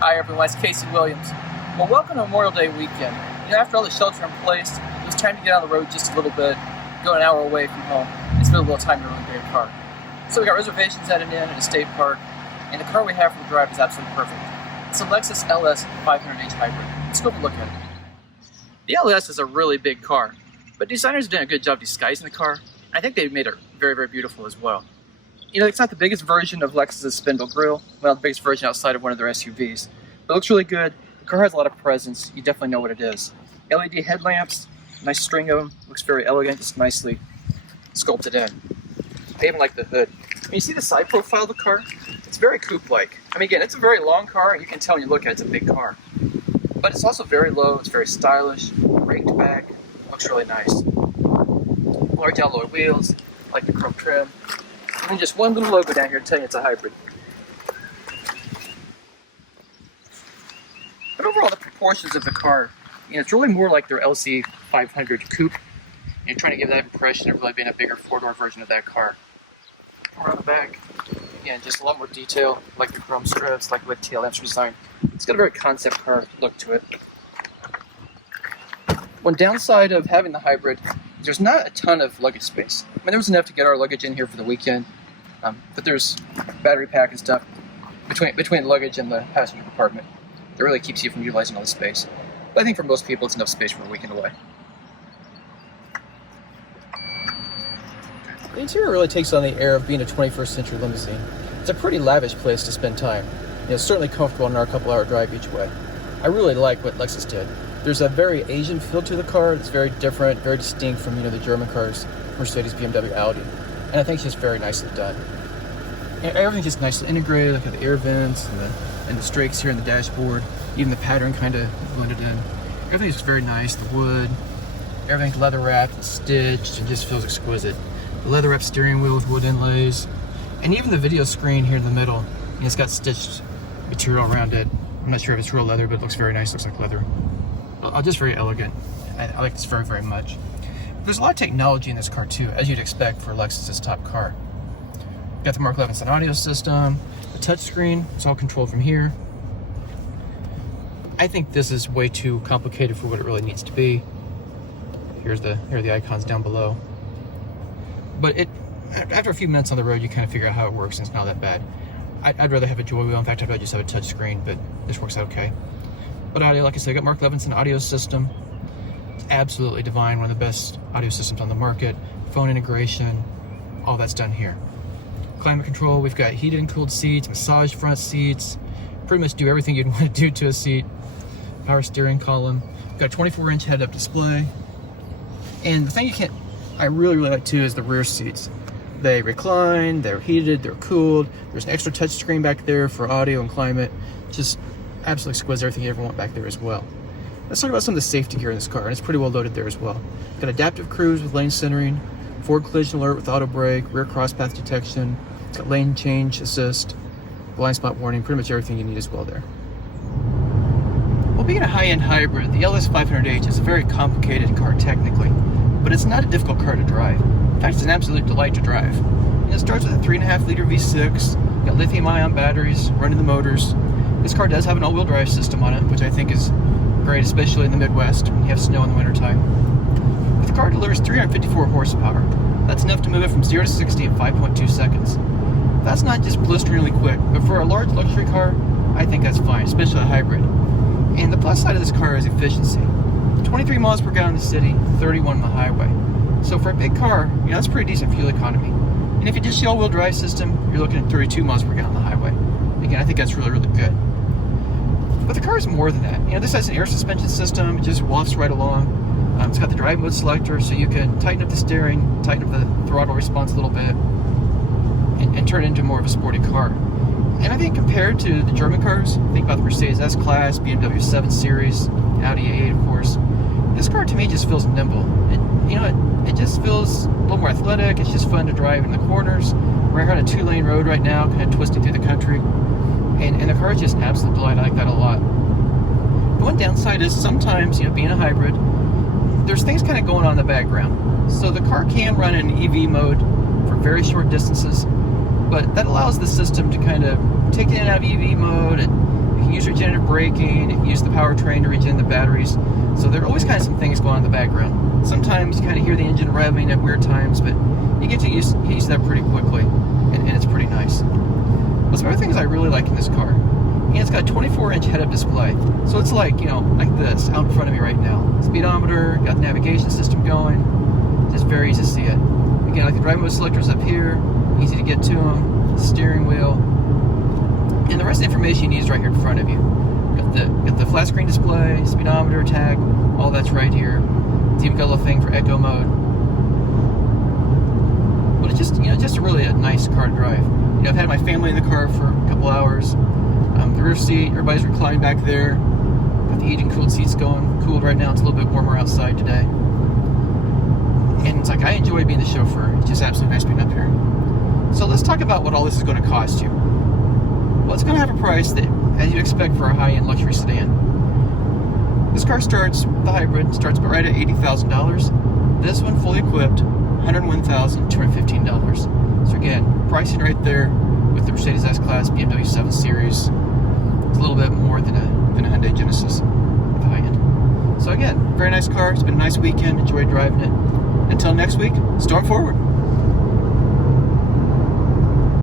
Hi everyone, it's Casey Williams. Well, welcome to Memorial Day weekend. After all the shelter in place, it was time to get on the road just a little bit, go an hour away from home, and spend a little time in your own great car. So we got reservations at an inn at a state park, and the car we have for the drive is absolutely perfect. It's a Lexus LS 500H hybrid. Let's go have a look at it. The LS is a really big car, but designers have done a good job disguising the car. I think they've made it very, very beautiful as well. It's not the biggest version of Lexus's spindle grille, well, the biggest version outside of one of their SUVs. But it looks really good. The car has a lot of presence. You definitely know what it is. LED headlamps, nice string of them, looks very elegant, just nicely sculpted in. I even like the hood. When you see the side profile of the car, it's very coupe-like. Again, it's a very long car, and you can tell when you look at it, it's a big car. But it's also very low, it's very stylish, raked back, looks really nice. Large alloy wheels, like the chrome trim. And then just one little logo down here to tell you it's a hybrid. But overall, the proportions of the car, it's really more like their LC 500 coupe. You're trying to give that impression of really being a bigger four-door version of that car. Around the back, again, just a lot more detail, like the chrome strips, like with tail lamps design. It's got a very concept car look to it. One downside of having the hybrid, there's not a ton of luggage space. There was enough to get our luggage in here for the weekend, but there's battery pack and stuff between the luggage and the passenger compartment that really keeps you from utilizing all the space. But I think for most people, it's enough space for a weekend away. The interior really takes on the air of being a 21st century limousine. It's a pretty lavish place to spend time. It's certainly comfortable in our couple-hour drive each way. I really like what Lexus did. There's a very Asian feel to the car that's very different, very distinct from the German cars, Mercedes, BMW, Audi. And I think it's just very nicely done. And everything's just nicely integrated, like the air vents and the strakes here in the dashboard. Even the pattern kind of blended in. Everything's very nice. The wood, everything's leather wrapped and stitched and just feels exquisite. The leather wrapped steering wheel with wood inlays. And even the video screen here in the middle, it's got stitched material around it. I'm not sure if it's real leather, but it looks very nice. Looks like leather. Just very elegant. I like this very, very much. There's a lot of technology in this car too, as you'd expect for Lexus's top car. Got the Mark Levinson audio system, the touchscreen, it's all controlled from here. I think this is way too complicated for what it really needs to be. Here are the icons down below. But after a few minutes on the road, you kind of figure out how it works, and it's not that bad. I'd rather have a joy wheel. In fact, I'd rather just have a touchscreen, but this works out okay. But audio, like I said, I got Mark Levinson audio system. It's absolutely divine, one of the best audio systems on the market. Phone integration, all that's done here. Climate control, we've got heated and cooled seats, massage front seats, pretty much do everything you'd want to do to a seat. Power steering column. We've got a 24-inch head-up display. And the thing I really, really like too is the rear seats. They recline, they're heated, they're cooled. There's an extra touch screen back there for audio and climate. Just absolutely exquisite, everything you ever want back there as well. Let's talk about some of the safety gear in this car, and it's pretty well loaded there as well. Got adaptive cruise with lane centering, forward collision alert with auto brake, rear cross path detection, it's got lane change assist, blind spot warning, pretty much everything you need as well there. Well, being a high-end hybrid, the LS 500H is a very complicated car technically, but it's not a difficult car to drive. In fact, it's an absolute delight to drive. It starts with a 3.5-liter V6, got lithium-ion batteries, running the motors. This car does have an all-wheel drive system on it, which I think is great, especially in the Midwest when you have snow in the wintertime. But the car delivers 354 horsepower. That's enough to move it from 0 to 60 in 5.2 seconds. That's not just blisteringly quick, but for a large luxury car, I think that's fine, especially a hybrid. And the plus side of this car is efficiency. 23 miles per gallon in the city, 31 on the highway. So for a big car, that's pretty decent fuel economy. And if you just the all-wheel drive system, you're looking at 32 miles per gallon on the highway. Again, I think that's really, really good. But the car is more than that. This has an air suspension system. It just wafts right along. It's got the drive mode selector, so you can tighten up the steering, tighten up the throttle response a little bit, and turn it into more of a sporty car. And I think compared to the German cars, think about the Mercedes S-Class, BMW 7 Series, Audi A8, of course, this car to me just feels nimble. It just feels a little more athletic. It's just fun to drive in the corners. We're on a 2-lane road right now, kind of twisting through the country. And the car is just an absolute delight. I like that a lot. The one downside is sometimes, being a hybrid, there's things kind of going on in the background. So the car can run in EV mode for very short distances, but that allows the system to kind of take it in and out of EV mode, and you can use use regenerative braking, it can use the powertrain to regen the batteries. So there are always kind of some things going on in the background. Sometimes you kind of hear the engine revving at weird times, but you get to use that pretty quickly, and it's pretty nice. But some other things I really like in this car, and it's got a 24-inch head-up display. So it's like, like this, out in front of me right now. Speedometer, got the navigation system going, just very easy to see it. Again, like the drive mode selectors up here, easy to get to them, steering wheel, and the rest of the information you need is right here in front of you. Got the flat screen display, speedometer, tag, all that's right here. It's even got a little thing for echo mode. But it's just, just really a nice car to drive. I've had my family in the car for a couple hours. The rear seat, everybody's reclining back there. Got the heated and cooled seats going. Cooled right now, it's a little bit warmer outside today. And it's like, I enjoy being the chauffeur. It's just absolutely nice being up here. So let's talk about what all this is going to cost you. Well, it's going to have a price that, as you'd expect for a high-end luxury sedan. This car the hybrid starts right at $80,000. This one, fully equipped, $101,215. So again, pricing right there with the Mercedes S-Class, BMW 7 Series. It's a little bit more than a Hyundai Genesis at the high end. So again, very nice car. It's been a nice weekend. Enjoyed driving it. Until next week, storm forward.